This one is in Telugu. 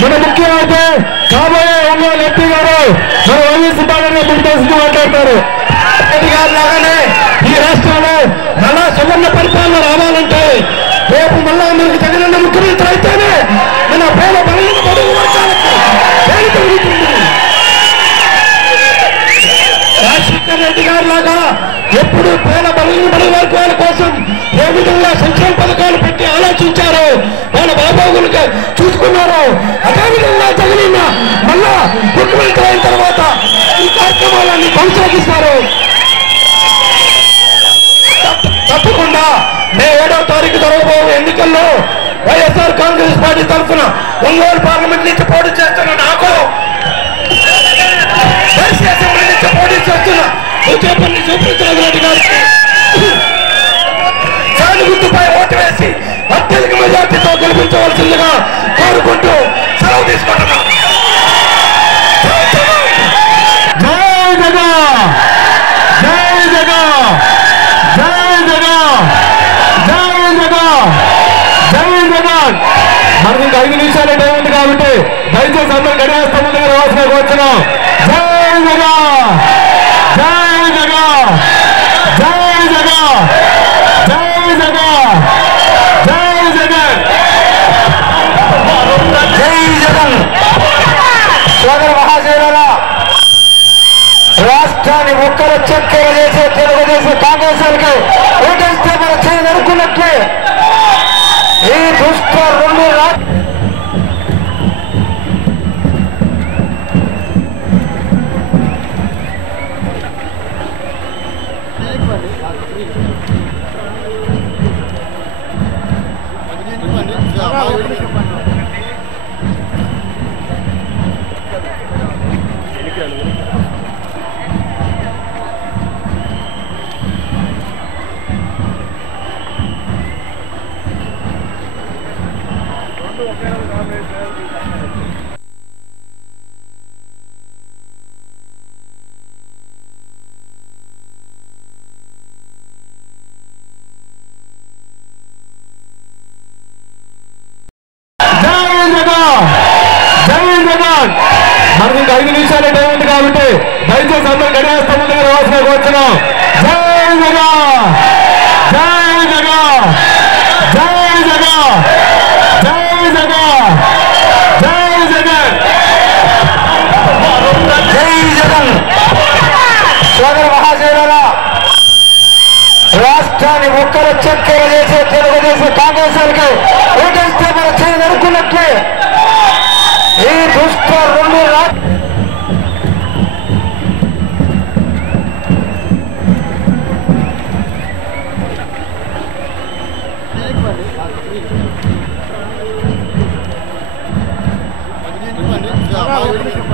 మన ముఖ్యమంత్రి కాబోయే ఒంగోలు ఎంపీ గారు మన వైఎస్ బాగానే ముందు మాట్లాడతారు. రెడ్డి గారు లాగానే ఈ రాష్ట్రంలో మళ్ళా సువర్ణ పరిపాలన రావాలంటే రేపు మళ్ళా మనకు జగనన్న ముఖ్యమంత్రి అయితేనే మన పేద బలహీన బడుగు వర్గాలకు పేరు పెరుగుతుంది. రాజశేఖర రెడ్డి గారు లాగా ఎప్పుడు పేద బలహీన బడుగు వర్గాల కోసం ఏ విధంగా సంక్షేమ పథకాలు పెట్టి ఆలోచించారో వాళ్ళ బాబాబులుగా చూసుకున్నారు. అదేవిధంగా జగనన్న మళ్ళా ముఖ్యమంత్రి అయిన తర్వాత ఈ కార్యక్రమాలన్నీ కొనసాగిస్తారు. తప్పకుండా మే 7వ తారీఖు జరగబోయే ఎన్నికల్లో వైఎస్ఆర్ కాంగ్రెస్ పార్టీ తరఫున ఒంగోలు పార్లమెంట్ నుంచి పోటీ చేస్తున్న నాకు, అసెంబ్లీ నుంచి పోటీ చేస్తున్న ఉద్యోగపల్లి సుబ్రహ్మణ్య గారికి ఫ్యాన్ గుర్తుపై ఓటు వేసి అత్యధిక మెజార్టీతో గెలిపించవలసిందిగా కోరుకుంటూ సెలవు తీసుకుంటున్నాను. మనకి ఇంకా 5 నిమిషాలే టైం ఉంది కాబట్టి దయచేసి అందరూ గడియార స్తంభం దగ్గర రావాల్సిన కోరుతున్నాం. జై జగన్, జై జగన్, జై జగన్, జై జగన్, జై జగన్, జై జగన్. సోదర మహాశయులారా, రాష్ట్రాన్ని ఒక్కరు చక్కెర చేసే తెలుగుదేశం కాంగ్రెస్ వాళ్ళకి ఓటేస్తే మనం చేయని అనుకున్నట్లే ఈ దుష్ట 2 మనకి ఇంకా 5 నిమిషాలే టైం ఉంది కాబట్టి దయచేసి అందరూ గడియార స్తంభం దగ్గర రావాల్సిన కోరుతున్నాం. జై జగన్, జై జగన్, జై జగన్, జై జగన్, జై జగన్, జై జగన్. సోదర మహాశయులారా, రాష్ట్రాన్ని ఒక్కరు చక్కెర చేసే తెలుగుదేశం కాంగ్రెస్ వాళ్ళకి ఓటేస్తే మనం చేయని అనుకున్నట్లే ఈ దుష్ట 2 Vamos